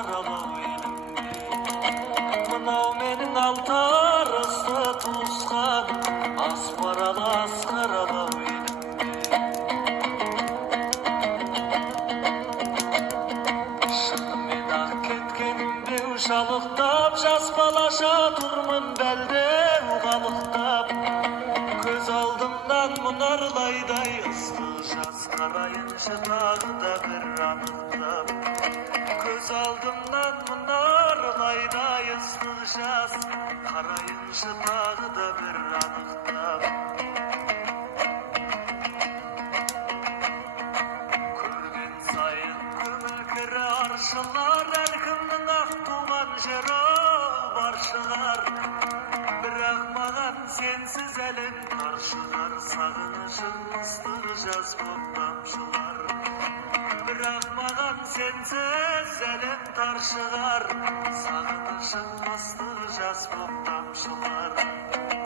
аралау елімде, мынау менің алты арысты туысқан аспаралы асқар алау елімде. Шынымен ақ кеткенімде жалықтап, жас балаша тұрмын бәлдеу қалықтап. Көз алдымнан мұнарлайдай ыстық жас қарайыншы тағы да бір анықтап. Көз алдымнан мұнарлайдай ыстық жас қарайыншы тағы да бір анықтап. Көрген сайын көңіл кірі аршылар, әркімнің ақ туған жері бар шығар. Бірақ маған сенсіз әлем тар шығар, сағынышым ыстық жас боп тамшылар. Бірақ маған сенсіз әлем тар шығар, сағынышым ыстық жас боп тамшылар.